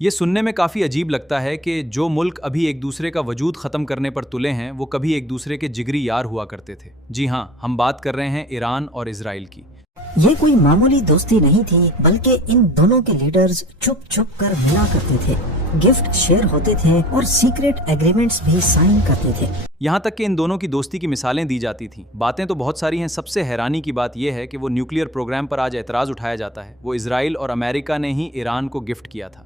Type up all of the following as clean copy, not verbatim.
یہ سننے میں کافی عجیب لگتا ہے کہ جو ملک ابھی ایک دوسرے کا وجود ختم کرنے پر تلے ہیں وہ کبھی ایک دوسرے کے جگری یار ہوا کرتے تھے۔ جی ہاں، ہم بات کر رہے ہیں ایران اور اسرائیل کی۔ یہ کوئی معمولی دوستی نہیں تھی، بلکہ ان دونوں کے لیڈرز چھپ چھپ کر ملا کرتے تھے، گفٹ شیئر ہوتے تھے اور سیکرٹ ایگریمنٹس بھی سائن کرتے تھے۔ یہاں تک کہ ان دونوں کی دوستی کی مثالیں دی جاتی تھیں۔ باتیں تو بہت ساری ہیں، سب سے حیرانی کی بات یہ ہے کہ وہ نیوکلیئر پروگرام پر آج اعتراض اٹھایا جاتا ہے، وہ اسرائیل اور امریکہ نے ہی ایران کو گفٹ کیا تھا۔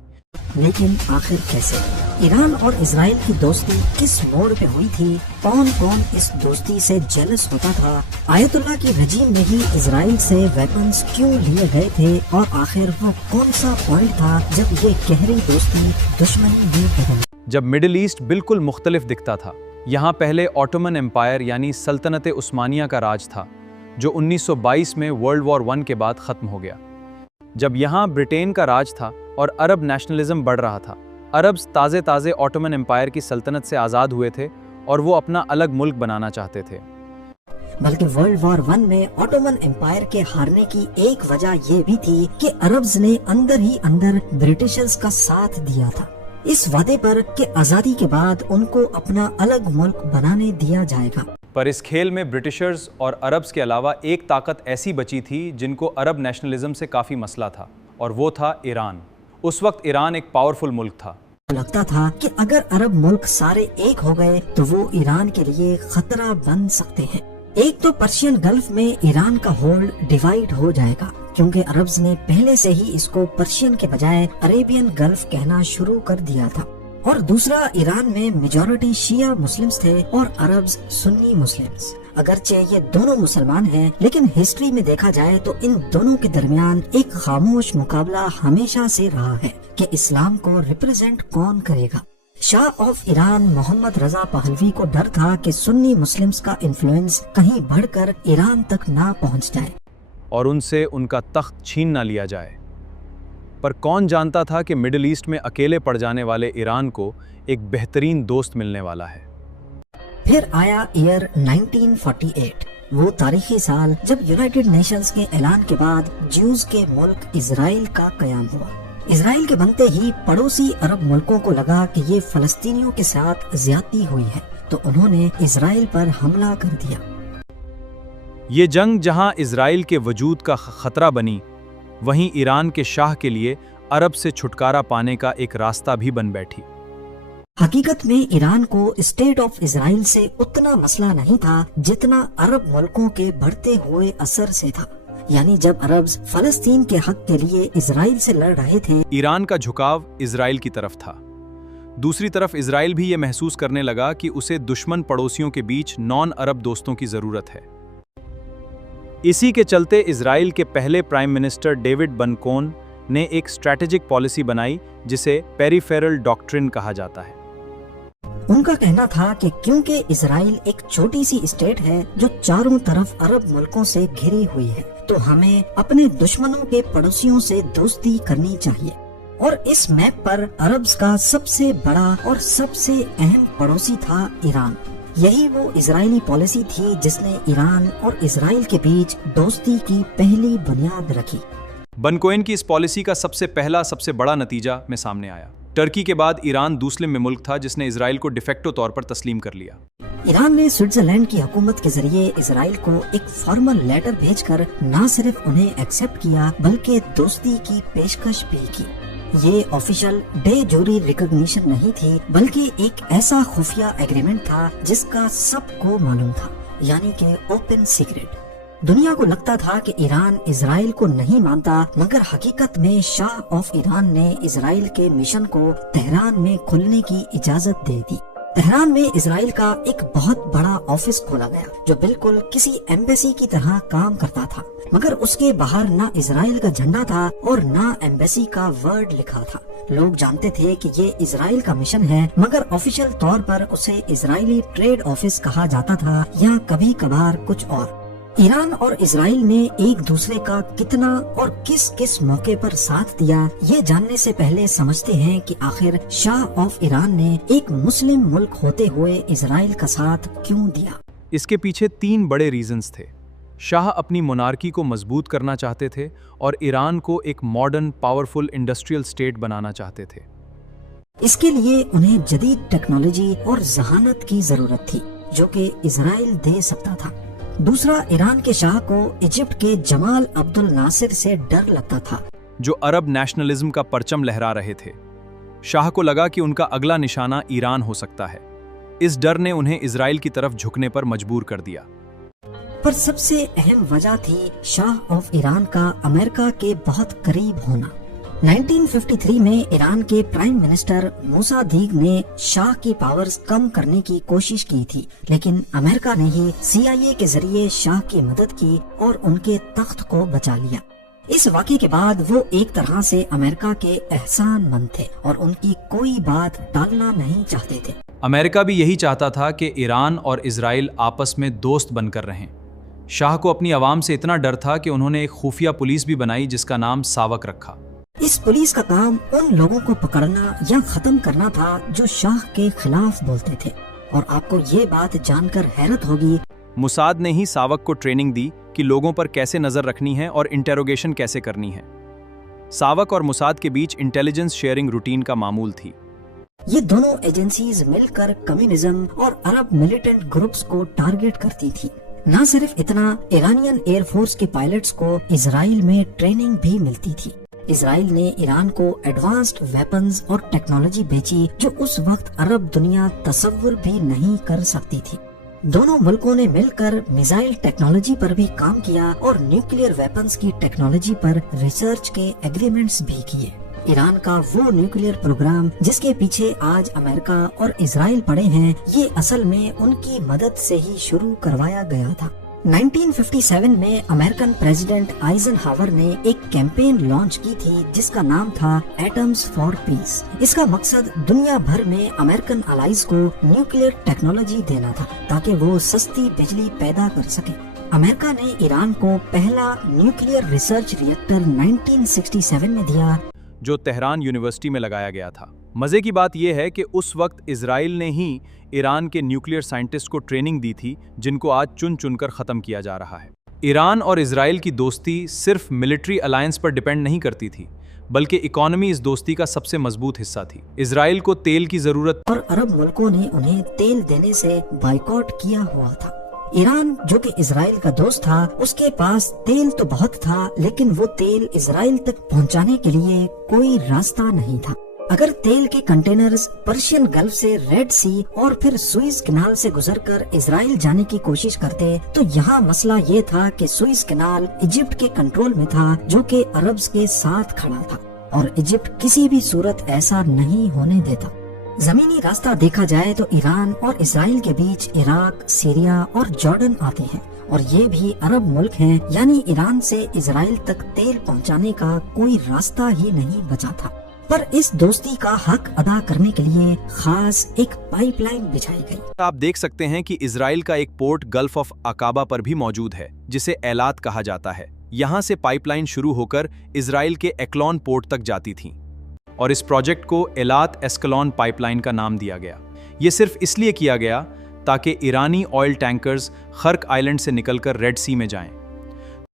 لیکن آخر کیسے؟ ایران اور اسرائیل کی دوستی کس موڑ پہ ہوئی تھی؟ کون کون اس دوستی سے جیلس ہوتا تھا؟ آیت اللہ کی رجیم میں ہی اسرائیل سے ویپنز کیوں لیے گئے تھے؟ اور آخر وہ کون سا پوائنٹ تھا جب یہ گہری دوستی دشمنی میں بدل؟ جب مڈل ایسٹ بالکل مختلف دکھتا تھا، یہاں پہلے آٹومن امپائر یعنی سلطنت عثمانیہ کا راج تھا، جو 1922 میں ورلڈ وار 1 کے بعد ختم ہو گیا۔ جب یہاں برٹین کا راج تھا اور عرب نیشنلزم بڑھ رہا تھا، عربز تازے آٹومن امپائر کی سلطنت سے آزاد ہوئے تھے اور وہ اپنا الگ ملک بنانا چاہتے تھے۔ بلکہ ورلڈ وار 1 میں آٹومن امپائر کے ہارنے کی ایک وجہ یہ بھی تھی کہ عربز نے اندر ہی اندر برٹشرز کا ساتھ دیا تھا، اس وعدے پر کہ آزادی کے بعد ان کو اپنا الگ ملک بنانے دیا جائے گا۔ پر اس کھیل میں برٹشرز اور عربز کے علاوہ ایک طاقت ایسی بچی تھی جن کو عرب نیشنلزم سے کافی مسئلہ تھا، اور وہ تھا ایران۔ اس وقت ایران ایک پاورفل ملک تھا۔ لگتا تھا کہ اگر عرب ملک سارے ایک ہو گئے تو وہ ایران کے لیے خطرہ بن سکتے ہیں۔ ایک تو پرشین گلف میں ایران کا ہولڈ ڈیوائیڈ ہو جائے گا، کیونکہ عربز نے پہلے سے ہی اس کو پرشین کے بجائے عربین گلف کہنا شروع کر دیا تھا، اور دوسرا ایران میں میجورٹی شیعہ مسلمز تھے اور عربز سنی مسلمز۔ اگرچہ یہ دونوں مسلمان ہیں، لیکن ہسٹری میں دیکھا جائے تو ان دونوں کے درمیان ایک خاموش مقابلہ ہمیشہ سے رہا ہے کہ اسلام کو ریپرزینٹ کون کرے گا۔ شاہ آف ایران محمد رضا پہلوی کو ڈر تھا کہ سنی مسلمز کا انفلوئنس کہیں بڑھ کر ایران تک نہ پہنچ جائے اور ان سے ان کا تخت چھین نہ لیا جائے۔ پر کون جانتا تھا کہ مڈل ایسٹ میں اکیلے پڑ جانے والے ایران کو ایک بہترین دوست ملنے والا ہے۔ پھر آیا ایئر 1948، وہ تاریخی سال جب یونائٹڈ نیشنز کے اعلان کے بعد جیوز کے ملک اسرائیل کا قیام ہوا۔ اسرائیل کے بنتے ہی پڑوسی عرب ملکوں کو لگا کہ یہ فلسطینیوں کے ساتھ زیادتی ہوئی ہے، تو انہوں نے اسرائیل پر حملہ کر دیا۔ یہ جنگ جہاں اسرائیل کے وجود کا خطرہ بنی، وہیں ایران کے شاہ کے لیے عرب سے چھٹکارا پانے کا ایک راستہ بھی بن بیٹھی۔ حقیقت میں ایران کو اسٹیٹ آف اسرائیل سے اتنا مسئلہ نہیں تھا جتنا عرب ملکوں کے بڑھتے ہوئے اثر سے تھا، یعنی جب عربز فلسطین کے حق کے لیے اسرائیل سے لڑ رہے تھے، ایران کا جھکاو اسرائیل کی طرف تھا۔ دوسری طرف اسرائیل بھی یہ محسوس کرنے لگا کہ اسے دشمن پڑوسیوں کے بیچ نان عرب دوستوں کی ضرورت ہے۔ اسی کے چلتے اسرائیل کے پہلے پرائم منسٹر ڈیوڈ بن-گورن نے ایک اسٹریٹجک پالیسی بنائی جسے پیریفیرل ڈاکٹرن کہا جاتا ہے۔ ان کا کہنا تھا کہ کیونکہ اسرائیل ایک چھوٹی سی اسٹیٹ ہے جو چاروں طرف عرب ملکوں سے گھری ہوئی ہے، تو ہمیں اپنے دشمنوں کے پڑوسیوں سے دوستی کرنی چاہیے، اور اس میپ پر عربز کا سب سے بڑا اور سب سے اہم پڑوسی تھا ایران۔ یہی وہ اسرائیلی پالیسی تھی جس نے ایران اور اسرائیل کے بیچ دوستی کی پہلی بنیاد رکھی۔ بن-گورن کی اس پالیسی کا سب سے بڑا نتیجہ میں سامنے آیا۔ ترکی کے بعد ایران دوسرے میں ملک تھا جس نے اسرائیل کو ڈیفیکٹو طور پر تسلیم کر لیا۔ ایران نے سوئٹزرلینڈ کی حکومت کے ذریعے اسرائیل کو ایک فارمل لیٹر بھیج کر نہ صرف انہیں ایکسپٹ کیا بلکہ دوستی کی پیشکش بھی کی۔ یہ آفیشل ڈے جوری ریکگنیشن نہیں تھی، بلکہ ایک ایسا خفیہ ایگریمنٹ تھا جس کا سب کو معلوم تھا، یعنی کہ اوپن سیکرٹ۔ دنیا کو لگتا تھا کہ ایران اسرائیل کو نہیں مانتا، مگر حقیقت میں شاہ آف ایران نے اسرائیل کے مشن کو تہران میں کھلنے کی اجازت دے دی۔ تہران میں اسرائیل کا ایک بہت بڑا آفس کھولا گیا جو بالکل کسی ایمبیسی کی طرح کام کرتا تھا، مگر اس کے باہر نہ اسرائیل کا جھنڈا تھا اور نہ ایمبیسی کا ورڈ لکھا تھا۔ لوگ جانتے تھے کہ یہ اسرائیل کا مشن ہے، مگر آفیشل طور پر اسے اسرائیلی ٹریڈ آفس کہا جاتا تھا یا کبھی کبھار کچھ اور۔ ایران اور اسرائیل نے ایک دوسرے کا کتنا اور کس کس موقع پر ساتھ دیا، یہ جاننے سے پہلے سمجھتے ہیں کہ آخر شاہ آف ایران نے ایک مسلم ملک ہوتے ہوئے اسرائیل کا ساتھ کیوں دیا۔ اس کے پیچھے 3 بڑے ریزنز تھے۔ شاہ اپنی مونارکی کو مضبوط کرنا چاہتے تھے اور ایران کو ایک ماڈرن پاورفل انڈسٹریل اسٹیٹ بنانا چاہتے تھے۔ اس کے لیے انہیں جدید ٹیکنالوجی اور ذہانت کی ضرورت تھی جو کہ اسرائیل دے سکتا تھا۔ دوسرا، ایران کے شاہ کو ایجپٹ کے جمال عبد الناصر سے ڈر لگتا تھا، جو عرب نیشنلزم کا پرچم لہرا رہے تھے۔ شاہ کو لگا کہ ان کا اگلا نشانہ ایران ہو سکتا ہے۔ اس ڈر نے انہیں اسرائیل کی طرف جھکنے پر مجبور کر دیا۔ پر سب سے اہم وجہ تھی شاہ آف ایران کا امریکہ کے بہت قریب ہونا۔ 1953 میں ایران کے پرائم منسٹر موسادیق نے شاہ کی پاورز کم کرنے کی کوشش کی تھی، لیکن امریکہ نے ہی CIA کے ذریعے شاہ کی مدد کی اور ان کے تخت کو بچا لیا۔ اس واقعے کے بعد وہ ایک طرح سے امریکہ کے احسان مند تھے اور ان کی کوئی بات ٹالنا نہیں چاہتے تھے۔ امریکہ بھی یہی چاہتا تھا کہ ایران اور اسرائیل آپس میں دوست بن کر رہیں۔ شاہ کو اپنی عوام سے اتنا ڈر تھا کہ انہوں نے ایک خفیہ پولیس بھی بنائی جس کا نام ساوک رکھا۔ اس پولیس کا کام ان لوگوں کو پکڑنا یا ختم کرنا تھا جو شاہ کے خلاف بولتے تھے، اور آپ کو یہ بات جان کر حیرت ہوگی، موساد نے ہی ساوک کو ٹریننگ دی کہ لوگوں پر کیسے نظر رکھنی ہے اور انٹیروگیشن کیسے کرنی ہے۔ ساوک اور موساد کے بیچ انٹیلیجنس شیئرنگ روٹین کا معمول تھی۔ یہ دونوں ایجنسیز مل کر کمیونزم اور عرب ملیٹنٹ گروپس کو ٹارگٹ کرتی تھی۔ نہ صرف اتنا، ایرانین ایئر فورس کے پائلٹس کو اسرائیل میں ٹریننگ بھی ملتی تھی۔ اسرائیل نے ایران کو ایڈوانسڈ ویپنز اور ٹیکنالوجی بیچی جو اس وقت عرب دنیا تصور بھی نہیں کر سکتی تھی۔ دونوں ملکوں نے مل کر میزائل ٹیکنالوجی پر بھی کام کیا اور نیوکلیئر ویپنز کی ٹیکنالوجی پر ریسرچ کے ایگریمنٹس بھی کیے۔ ایران کا وہ نیوکلیئر پروگرام جس کے پیچھے آج امریکہ اور اسرائیل پڑے ہیں، یہ اصل میں ان کی مدد سے ہی شروع کروایا گیا تھا۔ 1957 میں امریکن پریزیڈنٹ آئزن ہاور نے ایک کیمپین لانچ کی تھی جس کا نام تھا ایٹمز فار پیس۔ اس کا مقصد دنیا بھر میں امریکن الائز کو نیوکلیئر ٹیکنالوجی دینا تھا تاکہ وہ سستی بجلی پیدا کر سکے۔ امریکہ نے ایران کو پہلا نیوکلیئر ریسرچ ری ایکٹر 1967 میں دیا جو تہران یونیورسٹی میں لگایا گیا تھا۔ مزے کی بات یہ ہے کہ اس وقت اسرائیل نے ہی ایران کے نیوکلیئر سائنٹسٹ کو ٹریننگ دی تھی جن کو آج چن چن کر ختم کیا جا رہا ہے۔ ایران اور اسرائیل کی دوستی صرف ملٹری الائنس پر ڈیپینڈ نہیں کرتی تھی، بلکہ اکانومی اس دوستی کا سب سے مضبوط حصہ تھی۔ اسرائیل کو تیل کی ضرورت اور عرب ملکوں نے انہیں تیل دینے سے بائیکاٹ کیا ہوا تھا۔ ایران جو کہ اسرائیل کا دوست تھا، اس کے پاس تیل تو بہت تھا، لیکن وہ تیل اسرائیل تک پہنچانے کے لیے کوئی راستہ نہیں تھا۔ اگر تیل کے کنٹینرز پرشین گلف سے ریڈ سی اور پھر سوئز کینال سے گزر کر اسرائیل جانے کی کوشش کرتے تو یہاں مسئلہ یہ تھا کہ سوئز کینال ایجپٹ کے کنٹرول میں تھا جو کہ عربز کے ساتھ کھڑا تھا، اور ایجپٹ کسی بھی صورت ایسا نہیں ہونے دیتا۔ زمینی راستہ دیکھا جائے تو ایران اور اسرائیل کے بیچ عراق، سیریا اور جارڈن آتے ہیں، اور یہ بھی عرب ملک ہیں، یعنی ایران سے اسرائیل تک تیل پہنچانے کا کوئی راستہ ہی نہیں بچا تھا۔ پر اس دوستی کا حق ادا کرنے کے لیے خاص ایک پائپ لائن بچھائی گئی۔ آپ دیکھ سکتے ہیں کہ اسرائیل کا ایک پورٹ گلف آف عقابہ پر بھی موجود ہے جسے ایلات کہا جاتا ہے۔ یہاں سے پائپ لائن شروع ہو کر اسرائیل کے ایکلون پورٹ تک جاتی تھیں، اور اس پروجیکٹ کو ایلات ایسکلون پائپ لائن کا نام دیا گیا۔ یہ صرف اس لیے کیا گیا تاکہ ایرانی آئل ٹینکرز خرق آئلینڈ سے نکل کر ریڈ سی میں جائیں۔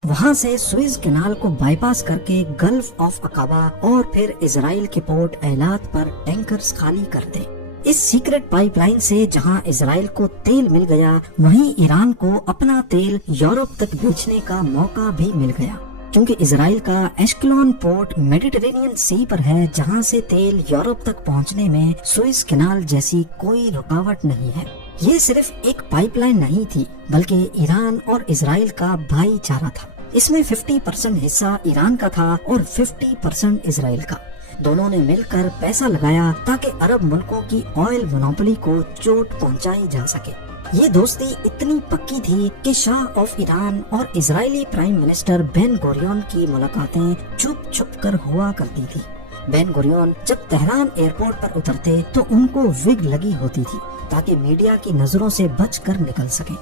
وہاں سے سوئز کینال کو بائی پاس کر کے گلف آف عقابہ اور پھر اسرائیل کے پورٹ ایلات پر ٹینکرز خالی کر دیں۔ اس سیکرٹ پائپ لائن سے جہاں اسرائیل کو تیل مل گیا، وہیں ایران کو اپنا تیل یورپ تک بیچنے کا موقع بھی مل گیا، کیونکہ اسرائیل کا ایشکلون پورٹ میڈیٹرینین سی پر ہے جہاں سے تیل یورپ تک پہنچنے میں سوئز کینال جیسی کوئی رکاوٹ نہیں ہے۔ یہ صرف ایک پائپ لائن نہیں تھی بلکہ ایران اور اسرائیل کا بھائی چارہ تھا۔ اس میں 50% حصہ ایران کا تھا اور 50% اسرائیل کا۔ دونوں نے مل کر پیسہ لگایا تاکہ عرب ملکوں کی آئل مونوپولی کو چوٹ پہنچائی جا سکے۔ یہ دوستی اتنی پکی تھی کہ شاہ آف ایران اور اسرائیلی پرائم منسٹر بین گوریون کی ملاقاتیں چھپ چھپ کر ہوا کرتی تھی۔ بین گوریون جب تہران ایئرپورٹ پر اترتے تو ان کو وگ لگی ہوتی تھی تاکہ میڈیا کی نظروں سے بچ کر نکل سکیں۔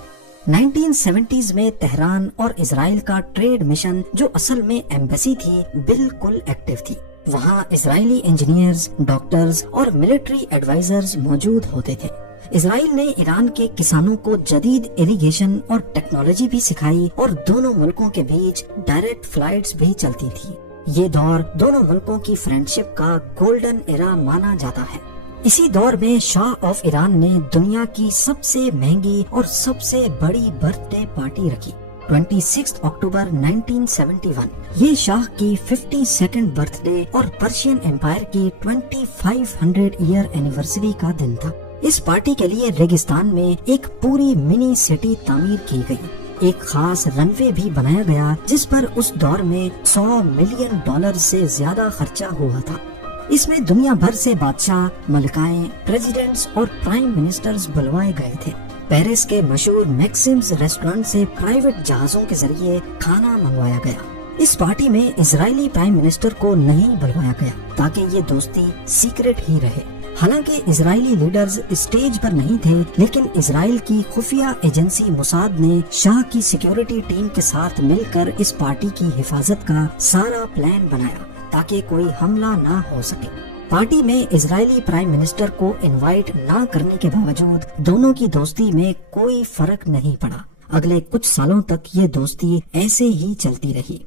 1970s میں تہران اور اسرائیل کا ٹریڈ مشن جو اصل میں ایمبیسی تھی بالکل ایکٹیو تھی۔ وہاں اسرائیلی انجینئرز، ڈاکٹرز اور ملٹری ایڈوائزرز موجود ہوتے تھے۔ اسرائیل نے ایران کے کسانوں کو جدید ایریگیشن اور ٹیکنالوجی بھی سکھائی اور دونوں ملکوں کے بیچ ڈائریکٹ فلائٹس بھی چلتی تھی۔ یہ دور دونوں ملکوں کی فرینڈشپ کا گولڈن ایرا مانا جاتا ہے۔ اسی دور میں شاہ آف ایران نے دنیا کی سب سے مہنگی اور سب سے بڑی برتھ ڈے پارٹی رکھی 26 اکتوبر 1971۔ یہ شاہ کی 52 برتھ ڈے اور پرشین امپائر کی 2500 ایئر اینیورسری کا دن تھا۔ اس پارٹی کے لیے ریگستان میں ایک پوری منی سٹی تعمیر کی گئی۔ ایک خاص رن وے بھی بنایا گیا جس پر اس دور میں $100 ملین سے زیادہ خرچہ ہوا تھا۔ اس میں دنیا بھر سے بادشاہ، ملکائیں، پریزیڈنٹس اور پرائم منسٹرز بلوائے گئے تھے۔ پیرس کے مشہور میکسمز ریسٹورنٹ سے پرائیویٹ جہازوں کے ذریعے کھانا منگوایا گیا۔ اس پارٹی میں اسرائیلی پرائم منسٹر کو نہیں بلوایا گیا تاکہ یہ دوستی سیکرٹ ہی رہے۔ حالانکہ اسرائیلی لیڈرز اسٹیج پر نہیں تھے، لیکن اسرائیل کی خفیہ ایجنسی موساد نے شاہ کی سیکیورٹی ٹیم کے ساتھ مل کر اس پارٹی کی حفاظت کا سارا پلان بنایا تاکہ کوئی حملہ نہ ہو سکے۔ پارٹی میں اسرائیلی پرائم منسٹر کو انوائٹ نہ کرنے کے باوجود دونوں کی دوستی میں کوئی فرق نہیں پڑا۔ اگلے کچھ سالوں تک یہ دوستی ایسے ہی چلتی رہی،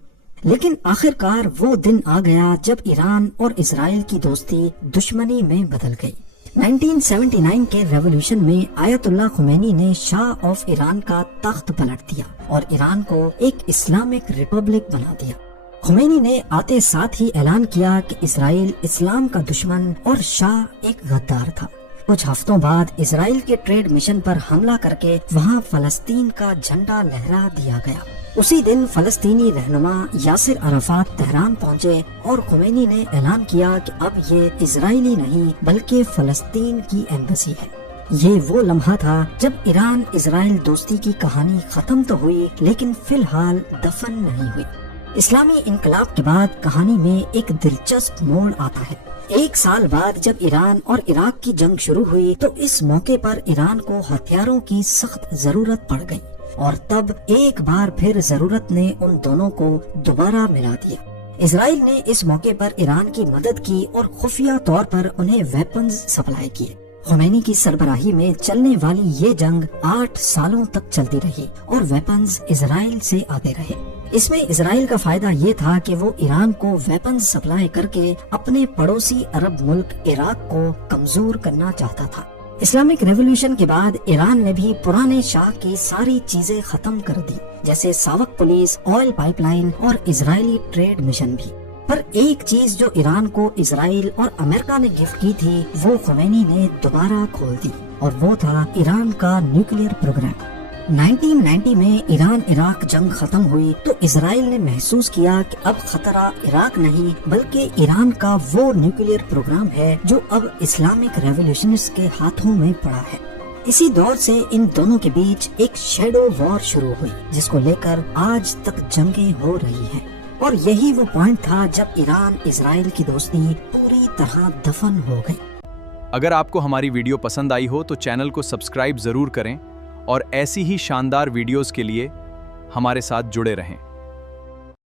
لیکن آخرکار وہ دن آ گیا جب ایران اور اسرائیل کی دوستی دشمنی میں بدل گئی۔ 1979 کے ریولوشن میں آیت اللہ خمینی نے شاہ آف ایران کا تخت پلٹ دیا اور ایران کو ایک اسلامک ریپبلک بنا دیا۔ خمینی نے آتے ساتھ ہی اعلان کیا کہ اسرائیل اسلام کا دشمن اور شاہ ایک غدار تھا۔ کچھ ہفتوں بعد اسرائیل کے ٹریڈ مشن پر حملہ کر کے وہاں فلسطین کا جھنڈا لہرا دیا گیا۔ اسی دن فلسطینی رہنما یاسر عرفات تہران پہنچے اور خمینی نے اعلان کیا کہ اب یہ اسرائیلی نہیں بلکہ فلسطین کی ایمبیسی ہے۔ یہ وہ لمحہ تھا جب ایران اسرائیل دوستی کی کہانی ختم تو ہوئی لیکن فی الحال دفن نہیں ہوئی۔ اسلامی انقلاب کے بعد کہانی میں ایک دلچسپ موڑ آتا ہے۔ 1 سال بعد جب ایران اور عراق کی جنگ شروع ہوئی تو اس موقع پر ایران کو ہتھیاروں کی سخت ضرورت پڑ گئی، اور تب ایک بار پھر ضرورت نے ان دونوں کو دوبارہ ملا دیا۔ اسرائیل نے اس موقع پر ایران کی مدد کی اور خفیہ طور پر انہیں ویپنز سپلائی کیے۔ خمینی کی سربراہی میں چلنے والی یہ جنگ 8 سالوں تک چلتی رہی اور ویپنز اسرائیل سے آتے رہے۔ اس میں اسرائیل کا فائدہ یہ تھا کہ وہ ایران کو ویپنز سپلائی کر کے اپنے پڑوسی عرب ملک عراق کو کمزور کرنا چاہتا تھا۔ اسلامک ریولوشن کے بعد ایران نے بھی پرانے شاہ کی ساری چیزیں ختم کر دی، جیسے ساوک پولیس، آئل پائپ لائن اور اسرائیلی ٹریڈ مشن بھی۔ پر ایک چیز جو ایران کو اسرائیل اور امریکہ نے گفٹ کی تھی وہ خمینی نے دوبارہ کھول دی، اور وہ تھا ایران کا نیوکلیئر پروگرام۔ 1990 میں ایران عراق جنگ ختم ہوئی تو اسرائیل نے محسوس کیا کہ اب خطرہ عراق نہیں بلکہ ایران کا وہ نیوکلیئر پروگرام ہے جو اب اسلامک ریولوشنز کے ہاتھوں میں پڑا ہے۔ اسی دور سے ان دونوں کے بیچ ایک شیڈو وار شروع ہوئی جس کو لے کر آج تک جنگیں ہو رہی ہیں، اور یہی وہ پوائنٹ تھا جب ایران اسرائیل کی دوستی پوری طرح دفن ہو گئی۔ اگر آپ کو ہماری ویڈیو پسند آئی ہو تو چینل کو سبسکرائب ضرور کریں اور ایسی ہی شاندار ویڈیوز کے لیے ہمارے ساتھ جڑے رہیں۔